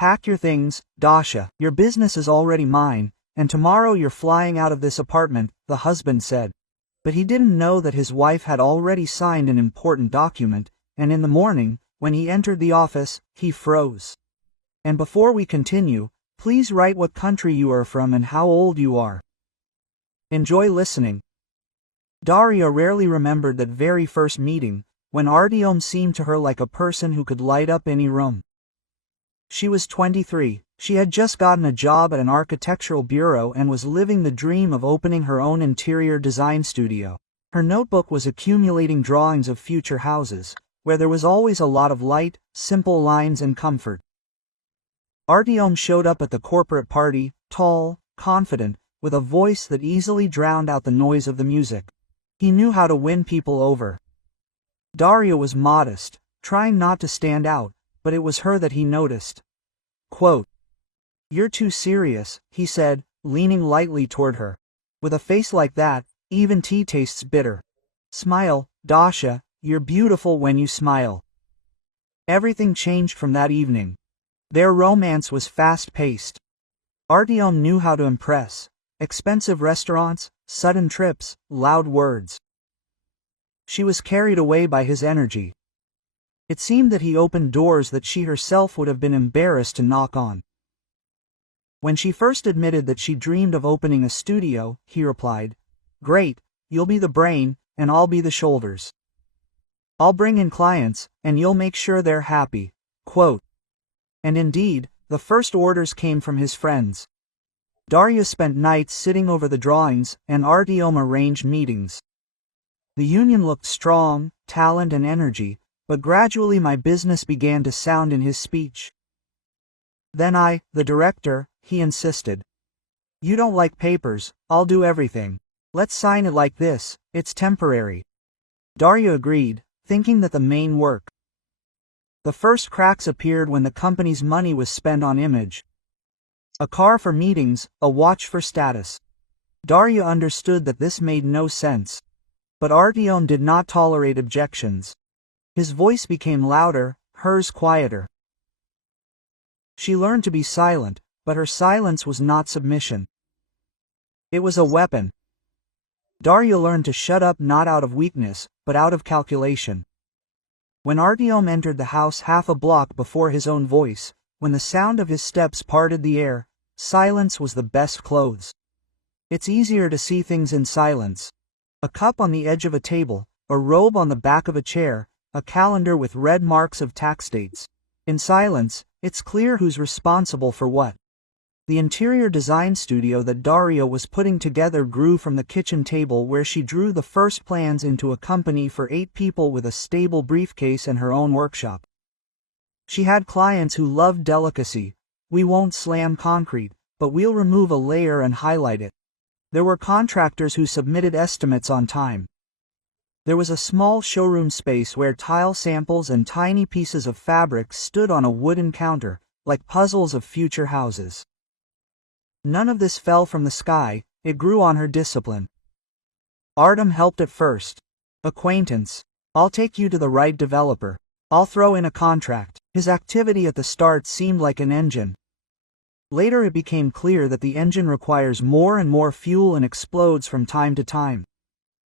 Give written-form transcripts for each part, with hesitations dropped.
Pack your things, Dasha, your business is already mine, and tomorrow you're flying out of this apartment, the husband said. But he didn't know that his wife had already signed an important document, and in the morning, when he entered the office, he froze. And before we continue, please write what country you are from and how old you are. Enjoy listening. Daria rarely remembered that very first meeting, when Artyom seemed to her like a person who could light up any room. She was 23, she had just gotten a job at an architectural bureau and was living the dream of opening her own interior design studio. Her notebook was accumulating drawings of future houses, where there was always a lot of light, simple lines and comfort. Artyom showed up at the corporate party, tall, confident, with a voice that easily drowned out the noise of the music. He knew how to win people over. Daria was modest, trying not to stand out, but it was her that he noticed. Quote, "You're too serious," he said, leaning lightly toward her. "With a face like that, even tea tastes bitter. Smile, Dasha, you're beautiful when you smile." Everything changed from that evening. Their romance was fast-paced. Artyom knew how to impress. Expensive restaurants, sudden trips, loud words. She was carried away by his energy. It seemed that he opened doors that she herself would have been embarrassed to knock on. When she first admitted that she dreamed of opening a studio, he replied, "Great, you'll be the brain, and I'll be the shoulders. I'll bring in clients, and you'll make sure they're happy." Quote. And indeed, the first orders came from his friends. Daria spent nights sitting over the drawings, and Artyom arranged meetings. The union looked strong, talent and energy, but gradually my business began to sound in his speech. "Then I, the director," he insisted. "You don't like papers, I'll do everything. Let's sign it like this, it's temporary." Daria agreed, thinking that the main work. The first cracks appeared when the company's money was spent on image. A car for meetings, a watch for status. Daria understood that this made no sense. But Artyom did not tolerate objections. His voice became louder, hers quieter. She learned to be silent, but her silence was not submission. It was a weapon. Daria learned to shut up not out of weakness, but out of calculation. When Artyom entered the house half a block before his own voice, when the sound of his steps parted the air, silence was the best clothes. It's easier to see things in silence. A cup on the edge of a table, a robe on the back of a chair, a calendar with red marks of tax dates. In silence, it's clear who's responsible for what. The interior design studio that Daria was putting together grew from the kitchen table where she drew the first plans into a company for 8 people with a stable briefcase and her own workshop. She had clients who loved delicacy. "We won't slam concrete, but we'll remove a layer and highlight it." There were contractors who submitted estimates on time. There was a small showroom space where tile samples and tiny pieces of fabric stood on a wooden counter, like puzzles of future houses. None of this fell from the sky, it grew on her discipline. Artyom helped at first. "Acquaintance. I'll take you to the right developer. I'll throw in a contract." His activity at the start seemed like an engine. Later it became clear that the engine requires more and more fuel and explodes from time to time.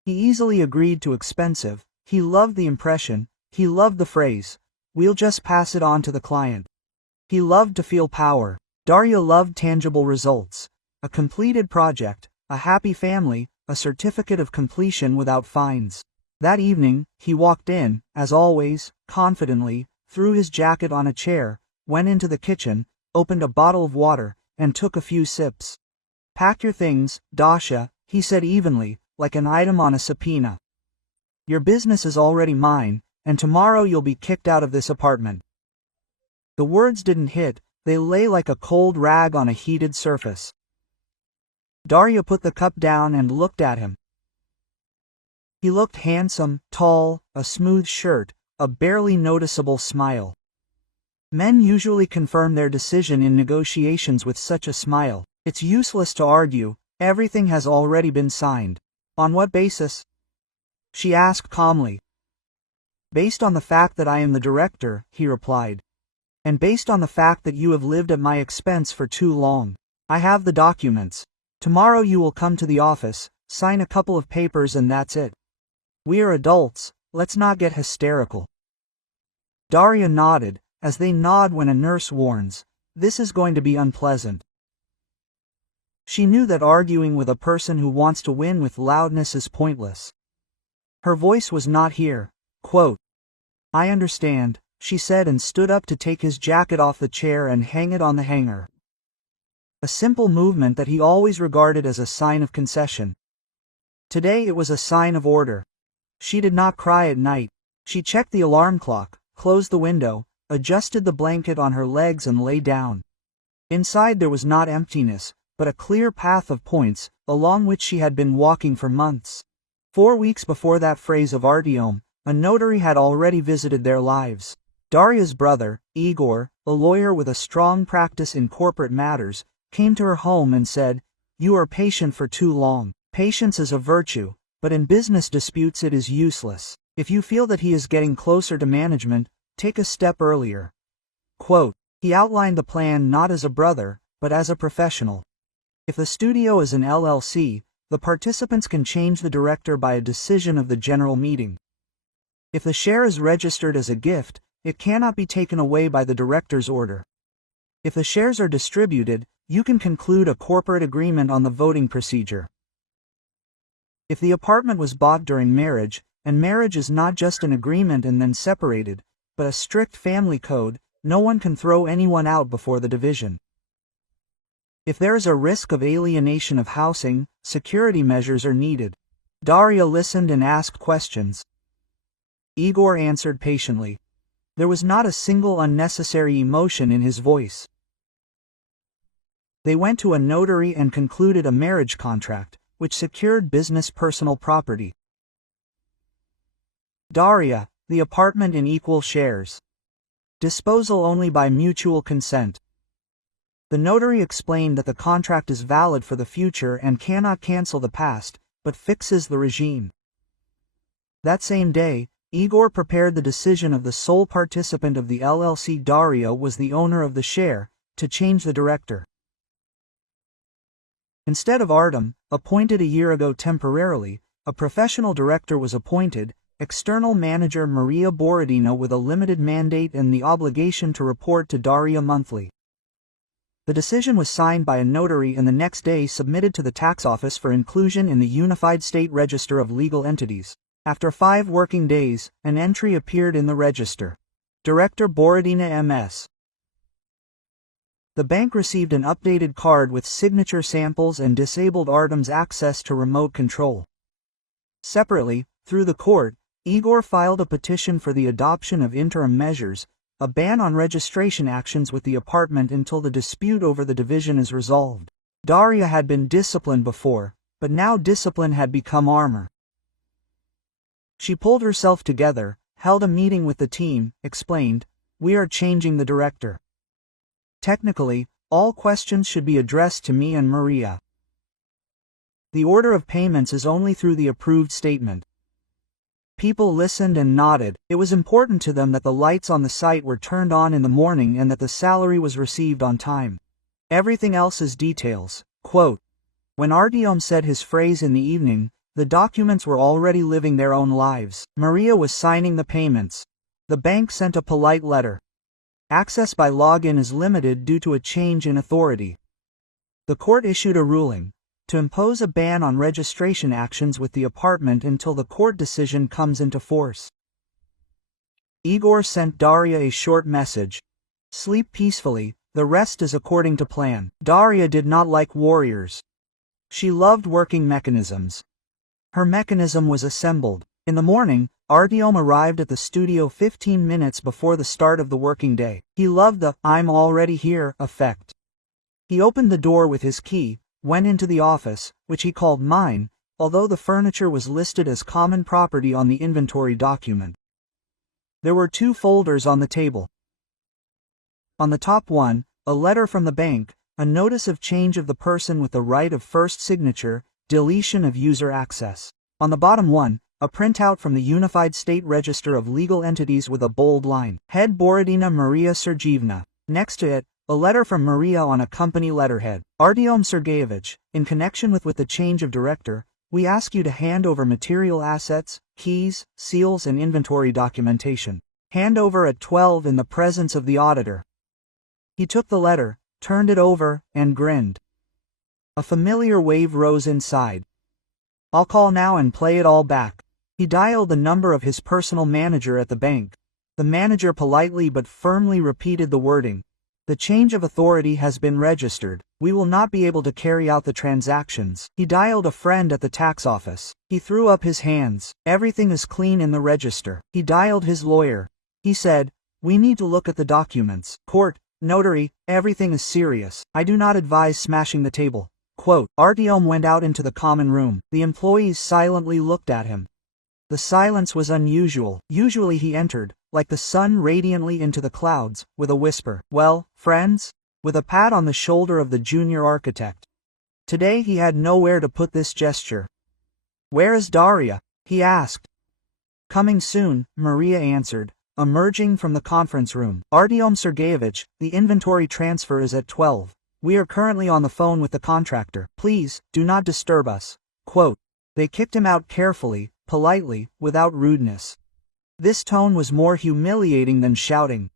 He easily agreed to expensive. He loved the impression. He loved the phrase, "We'll just pass it on to the client." He loved to feel power. Daria loved tangible results. A completed project, a happy family, a certificate of completion without fines. That evening, he walked in, as always, confidently, threw his jacket on a chair, went into the kitchen, opened a bottle of water, and took a few sips. "Pack your things, Dasha," he said evenly, like an item on a subpoena. "Your business is already mine, and tomorrow you'll be kicked out of this apartment." The words didn't hit, they lay like a cold rag on a heated surface. Daria put the cup down and looked at him. He looked handsome, tall, a smooth shirt, a barely noticeable smile. Men usually confirm their decision in negotiations with such a smile. It's useless to argue, everything has already been signed. "On what basis?" she asked calmly. "Based on the fact that I am the director," he replied. And based on the fact that you have lived at my expense for too long, I have the documents. Tomorrow you will come to the office, sign a couple of papers and that's it. We are adults, let's not get hysterical. Daria nodded, as they nod when a nurse warns, this is going to be unpleasant. She knew that arguing with a person who wants to win with loudness is pointless. Her voice was not here. Quote, I understand, she said and stood up to take his jacket off the chair and hang it on the hanger. A simple movement that he always regarded as a sign of concession. Today it was a sign of order. She did not cry at night. She checked the alarm clock, closed the window, adjusted the blanket on her legs and lay down. Inside there was not emptiness, but a clear path of points, along which she had been walking for months. 4 weeks before that phrase of Artyom, a notary had already visited their lives. Daria's brother, Igor, a lawyer with a strong practice in corporate matters, came to her home and said, You are patient for too long. Patience is a virtue, but in business disputes it is useless. If you feel that he is getting closer to management, take a step earlier. Quote, he outlined the plan not as a brother, but as a professional. If the studio is an LLC, the participants can change the director by a decision of the general meeting. If the share is registered as a gift, it cannot be taken away by the director's order. If the shares are distributed, you can conclude a corporate agreement on the voting procedure. If the apartment was bought during marriage, and marriage is not just an agreement and then separated, but a strict family code, no one can throw anyone out before the division. If there is a risk of alienation of housing, security measures are needed. Daria listened and asked questions. Igor answered patiently. There was not a single unnecessary emotion in his voice. They went to a notary and concluded a marriage contract, which secured business personal property. Daria, the apartment in equal shares. Disposal only by mutual consent. The notary explained that the contract is valid for the future and cannot cancel the past, but fixes the regime. That same day, Igor prepared the decision of the sole participant of the LLC. Daria was the owner of the share, to change the director. Instead of Artem, appointed a year ago temporarily, a professional director was appointed, external manager Maria Borodina with a limited mandate and the obligation to report to Daria monthly. The decision was signed by a notary and the next day submitted to the tax office for inclusion in the Unified State Register of Legal Entities. After 5 working days, an entry appeared in the register. Director Borodina MS. The bank received an updated card with signature samples and disabled Artem's access to remote control. Separately, through the court, Igor filed a petition for the adoption of interim measures, a ban on registration actions with the apartment until the dispute over the division is resolved. Daria had been disciplined before, but now discipline had become armor. She pulled herself together, held a meeting with the team, explained, We are changing the director. Technically, all questions should be addressed to me and Maria. The order of payments is only through the approved statement. People listened and nodded. It was important to them that the lights on the site were turned on in the morning and that the salary was received on time. Everything else is details. Quote, when Artyom said his phrase in the evening, the documents were already living their own lives. Maria was signing the payments. The bank sent a polite letter. Access by login is limited due to a change in authority. The court issued a ruling to impose a ban on registration actions with the apartment until the court decision comes into force. Igor sent Daria a short message. Sleep peacefully, the rest is according to plan. Daria did not like warriors. She loved working mechanisms. Her mechanism was assembled. In the morning, Artyom arrived at the studio 15 minutes before the start of the working day. He loved the "I'm already here" effect. He opened the door with his key, went into the office, which he called mine, although the furniture was listed as common property on the inventory document. There were 2 folders on the table. On the top one, a letter from the bank, a notice of change of the person with the right of first signature, deletion of user access. On the bottom one, a printout from the Unified State Register of Legal Entities with a bold line. Head Borodina Maria Sergeyevna. Next to it, a letter from Maria on a company letterhead. Artyom Sergeyevich, in connection with the change of director, we ask you to hand over material assets, keys, seals and inventory documentation. Hand over at 12 in the presence of the auditor. He took the letter, turned it over, and grinned. A familiar wave rose inside. I'll call now and play it all back. He dialed the number of his personal manager at the bank. The manager politely but firmly repeated the wording. The change of authority has been registered. We will not be able to carry out the transactions. He dialed a friend at the tax office. He threw up his hands. Everything is clean in the register. He dialed his lawyer. He said, we need to look at the documents. Court, notary, everything is serious. I do not advise smashing the table. Quote, Artyom went out into the common room. The employees silently looked at him. The silence was unusual. Usually he entered, like the sun radiantly into the clouds, with a whisper. Well, friends? With a pat on the shoulder of the junior architect. Today he had nowhere to put this gesture. Where is Daria? He asked. Coming soon, Maria answered, emerging from the conference room. Artyom Sergeyevich, the inventory transfer is at 12. We are currently on the phone with the contractor. Please, do not disturb us. Quote. They kicked him out carefully, politely, without rudeness. This tone was more humiliating than shouting.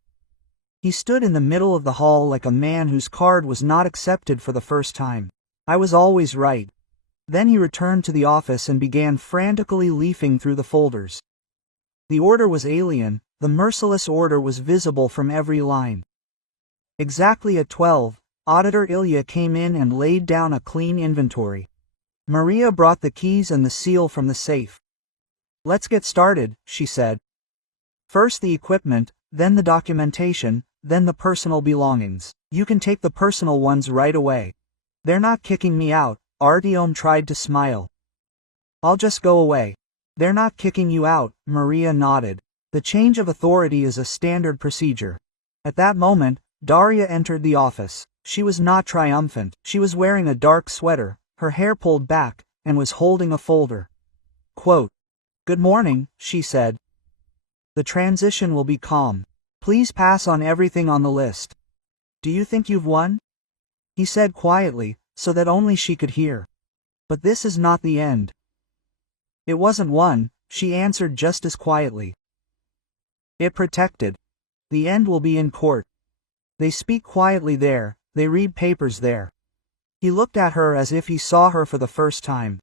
He stood in the middle of the hall like a man whose card was not accepted for the first time. I was always right. Then he returned to the office and began frantically leafing through the folders. The order was alien, the merciless order was visible from every line. Exactly at 12, Auditor Ilya came in and laid down a clean inventory. Maria brought the keys and the seal from the safe. Let's get started, she said. First the equipment, then the documentation, then the personal belongings. You can take the personal ones right away. They're not kicking me out, Artyom tried to smile. I'll just go away. They're not kicking you out, Maria nodded. The change of authority is a standard procedure. At that moment, Daria entered the office. She was not triumphant. She was wearing a dark sweater, her hair pulled back, and was holding a folder. Quote, Good morning, she said. The transition will be calm. Please pass on everything on the list. Do you think you've won? He said quietly, so that only she could hear. But this is not the end. It wasn't won, she answered just as quietly. It protected. The end will be in court. They speak quietly there, they read papers there. He looked at her as if he saw her for the first time.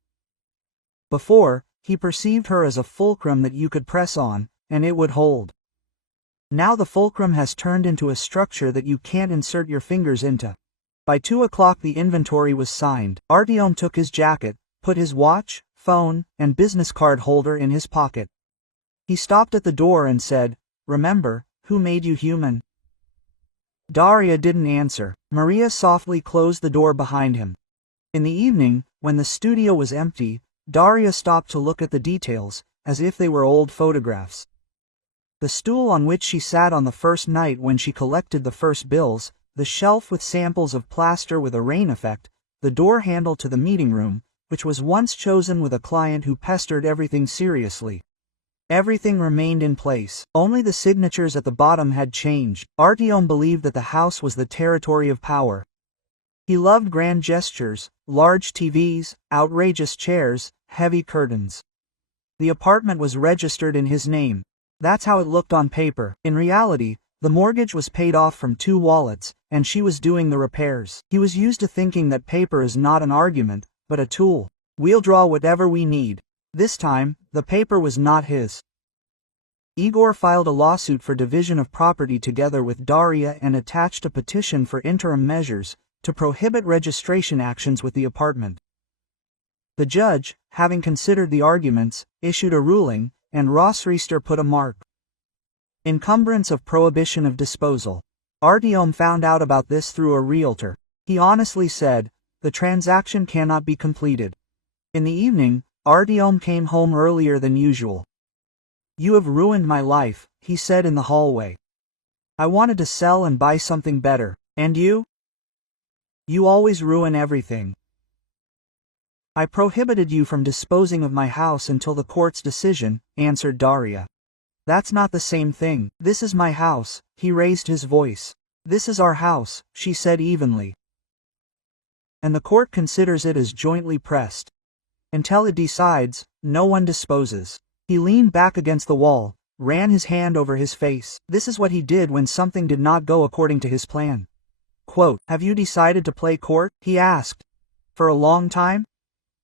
Before, he perceived her as a fulcrum that you could press on, and it would hold. Now the fulcrum has turned into a structure that you can't insert your fingers into. By 2 o'clock the inventory was signed. Artyom took his jacket, put his watch, phone, and business card holder in his pocket. He stopped at the door and said, Remember, who made you human? Daria didn't answer. Maria softly closed the door behind him. In the evening, when the studio was empty, Daria stopped to look at the details, as if they were old photographs. The stool on which she sat on the first night when she collected the first bills, the shelf with samples of plaster with a rain effect, the door handle to the meeting room, which was once chosen with a client who pestered everything seriously. Everything remained in place. Only the signatures at the bottom had changed. Artyom believed that the house was the territory of power. He loved grand gestures, large TVs, outrageous chairs, heavy curtains. The apartment was registered in his name. That's how it looked on paper. In reality, the mortgage was paid off from 2 wallets, and she was doing the repairs. He was used to thinking that paper is not an argument, but a tool. We'll draw whatever we need. This time, the paper was not his. Igor filed a lawsuit for division of property together with Daria and attached a petition for interim measures to prohibit registration actions with the apartment. The judge, having considered the arguments, issued a ruling, and Rossrichter put a mark. Encumbrance of prohibition of disposal. Artyom found out about this through a realtor. He honestly said, the transaction cannot be completed. In the evening, Artyom came home earlier than usual. You have ruined my life, he said in the hallway. I wanted to sell and buy something better. And you? You always ruin everything. I prohibited you from disposing of my house until the court's decision, answered Daria. That's not the same thing. This is my house, he raised his voice. This is our house, she said evenly. And the court considers it as jointly pressed. Until it decides, no one disposes. He leaned back against the wall, ran his hand over his face. This is what he did when something did not go according to his plan. Quote, have you decided to play court? He asked. For a long time?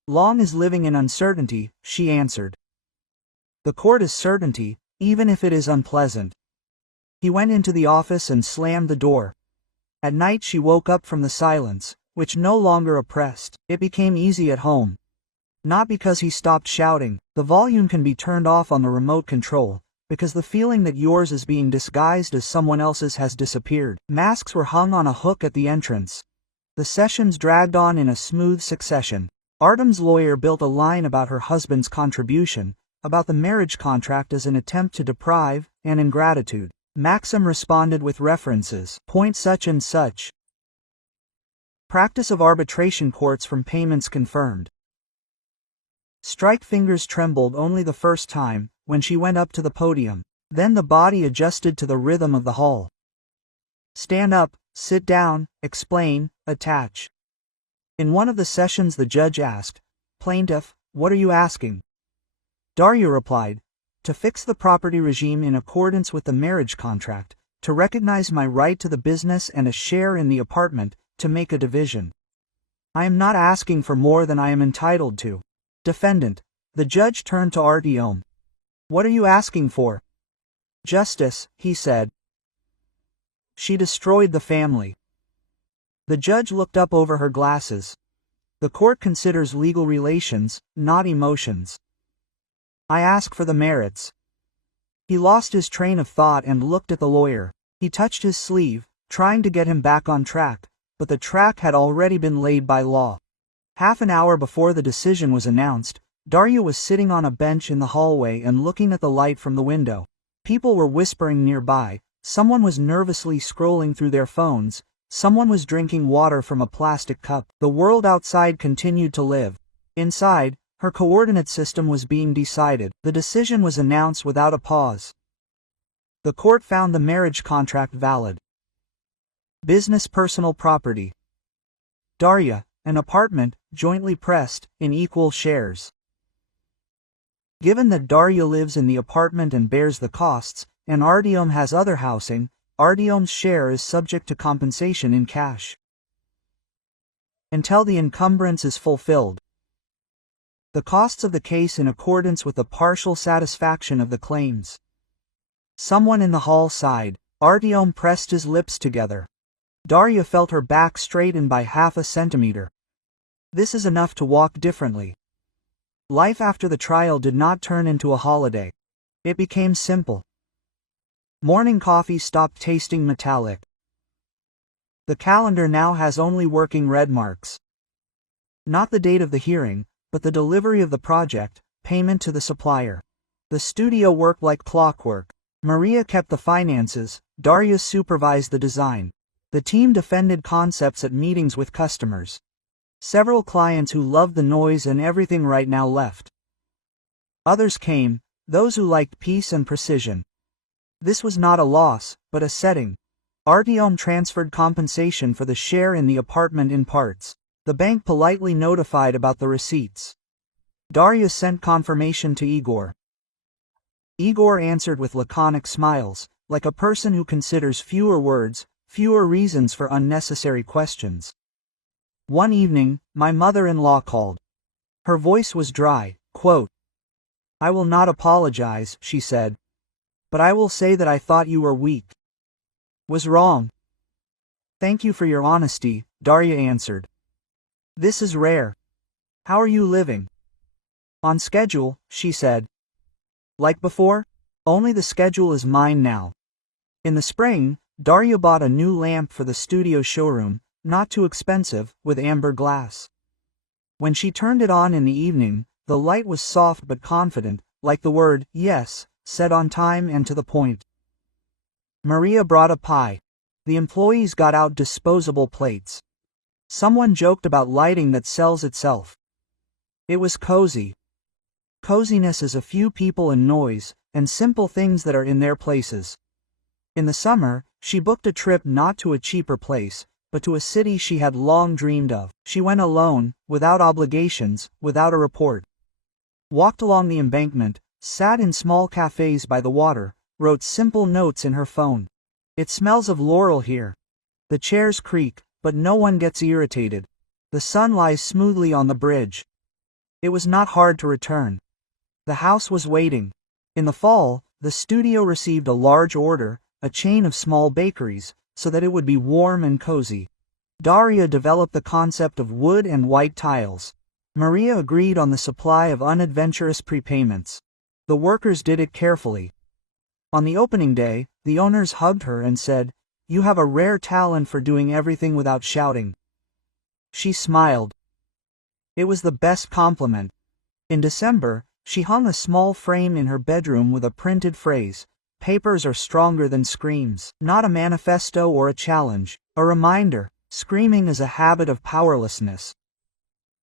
Long as living in uncertainty, she answered. The court is certainty, even if it is unpleasant. He went into the office and slammed the door. At night she woke up from the silence, which no longer oppressed. It became easy at home. Not because he stopped shouting, the volume can be turned off on the remote control, because the feeling that yours is being disguised as someone else's has disappeared. Masks were hung on a hook at the entrance. The sessions dragged on in a smooth succession. Artem's lawyer built a line about her husband's contribution, about the marriage contract as an attempt to deprive, and ingratitude. Maxim responded with references. Point such and such. Practice of arbitration courts from payments confirmed. Strike fingers trembled only the first time, when she went up to the podium. Then the body adjusted to the rhythm of the hall. Stand up, sit down, explain, attach. In one of the sessions the judge asked, Plaintiff, what are you asking? Daria replied, to fix the property regime in accordance with the marriage contract, to recognize my right to the business and a share in the apartment, to make a division. I am not asking for more than I am entitled to. Defendant. The judge turned to Artyom. What are you asking for? Justice, he said. She destroyed the family. The judge looked up over her glasses. The court considers legal relations, not emotions. I ask for the merits. He lost his train of thought and looked at the lawyer. He touched his sleeve, trying to get him back on track, but the track had already been laid by law. Half an hour before the decision was announced, Daria was sitting on a bench in the hallway and looking at the light from the window. People were whispering nearby, someone was nervously scrolling through their phones, someone was drinking water from a plastic cup. The world outside continued to live. Inside, her coordinate system was being decided. The decision was announced without a pause. The court found the marriage contract valid. Business personal property. Daria, an apartment, jointly pressed, in equal shares. Given that Daria lives in the apartment and bears the costs, and Artyom has other housing, Artyom's share is subject to compensation in cash. Until the encumbrance is fulfilled. The costs of the case in accordance with the partial satisfaction of the claims. Someone in the hall sighed. Artyom pressed his lips together. Daria felt her back straighten by half a centimeter. This is enough to walk differently. Life after the trial did not turn into a holiday. It became simple. Morning coffee stopped tasting metallic. The calendar now has only working red marks. Not the date of the hearing, but the delivery of the project, payment to the supplier. The studio worked like clockwork. Maria kept the finances, Daria supervised the design. The team defended concepts at meetings with customers. Several clients who loved the noise and everything right now left. Others came, those who liked peace and precision. This was not a loss, but a setting. Artyom transferred compensation for the share in the apartment in parts. The bank politely notified about the receipts. Daria sent confirmation to Igor. Igor answered with laconic smiles, like a person who considers fewer words, fewer reasons for unnecessary questions. One evening, my mother-in-law called. Her voice was dry. Quote, I will not apologize, she said. But I will say that I thought you were weak. Was wrong. Thank you for your honesty, Daria answered. This is rare. How are you living? On schedule, she said. Like before? Only the schedule is mine now. In the spring, Daria bought a new lamp for the studio showroom, not too expensive, with amber glass. When she turned it on in the evening, the light was soft but confident, like the word, yes, said on time and to the point. Maria brought a pie. The employees got out disposable plates. Someone joked about lighting that sells itself. It was cozy. Coziness is a few people and noise, and simple things that are in their places. In the summer, she booked a trip not to a cheaper place, but to a city she had long dreamed of. She went alone, without obligations, without a report. Walked along the embankment, sat in small cafes by the water, wrote simple notes in her phone. It smells of laurel here. The chairs creak, but no one gets irritated. The sun lies smoothly on the bridge. It was not hard to return. The house was waiting. In the fall, the studio received a large order, a chain of small bakeries, so that it would be warm and cozy. Daria developed the concept of wood and white tiles. Maria agreed on the supply of unadventurous prepayments. The workers did it carefully. On the opening day, the owners hugged her and said, "You have a rare talent for doing everything without shouting." She smiled. It was the best compliment. In December, she hung a small frame in her bedroom with a printed phrase, "Papers are stronger than screams." Not a manifesto or a challenge, a reminder. Screaming is a habit of powerlessness.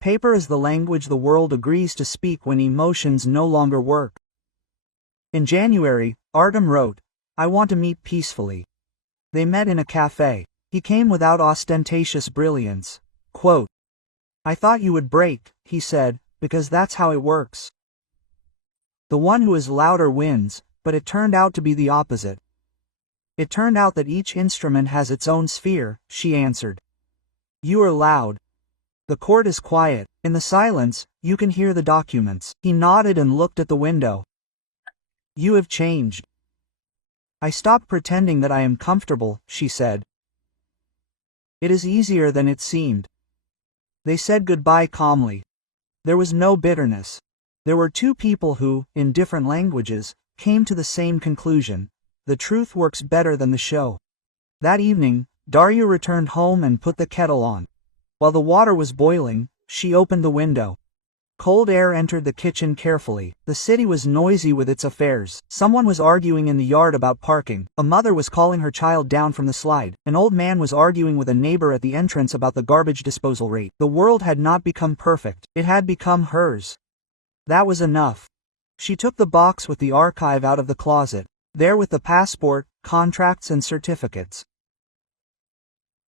Paper is the language the world agrees to speak when emotions no longer work. In January, Artem wrote, "I want to meet peacefully." They met in a cafe. He came without ostentatious brilliance. Quote, "I thought you would break," he said, "because that's how it works. The one who is louder wins," but it turned out to be the opposite. "It turned out that each instrument has its own sphere," she answered. "You are loud. The court is quiet. In the silence, you can hear the documents." He nodded and looked at the window. "You have changed." "I stopped pretending that I am comfortable," she said. "It is easier than it seemed." They said goodbye calmly. There was no bitterness. There were two people who, in different languages, came to the same conclusion: the truth works better than the show. That evening, Daria returned home and put the kettle on. While the water was boiling, she opened the window. Cold air entered the kitchen carefully. The city was noisy with its affairs. Someone was arguing in the yard about parking. A mother was calling her child down from the slide. An old man was arguing with a neighbor at the entrance about the garbage disposal rate. The world had not become perfect. It had become hers. That was enough. She took the box with the archive out of the closet, there with the passport, contracts and certificates.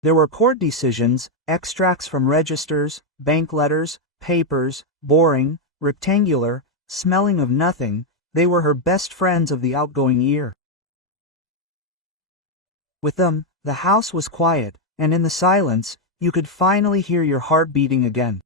There were court decisions, extracts from registers, bank letters, papers, boring, rectangular, smelling of nothing. They were her best friends of the outgoing year. With them, the house was quiet, and in the silence, you could finally hear your heart beating again.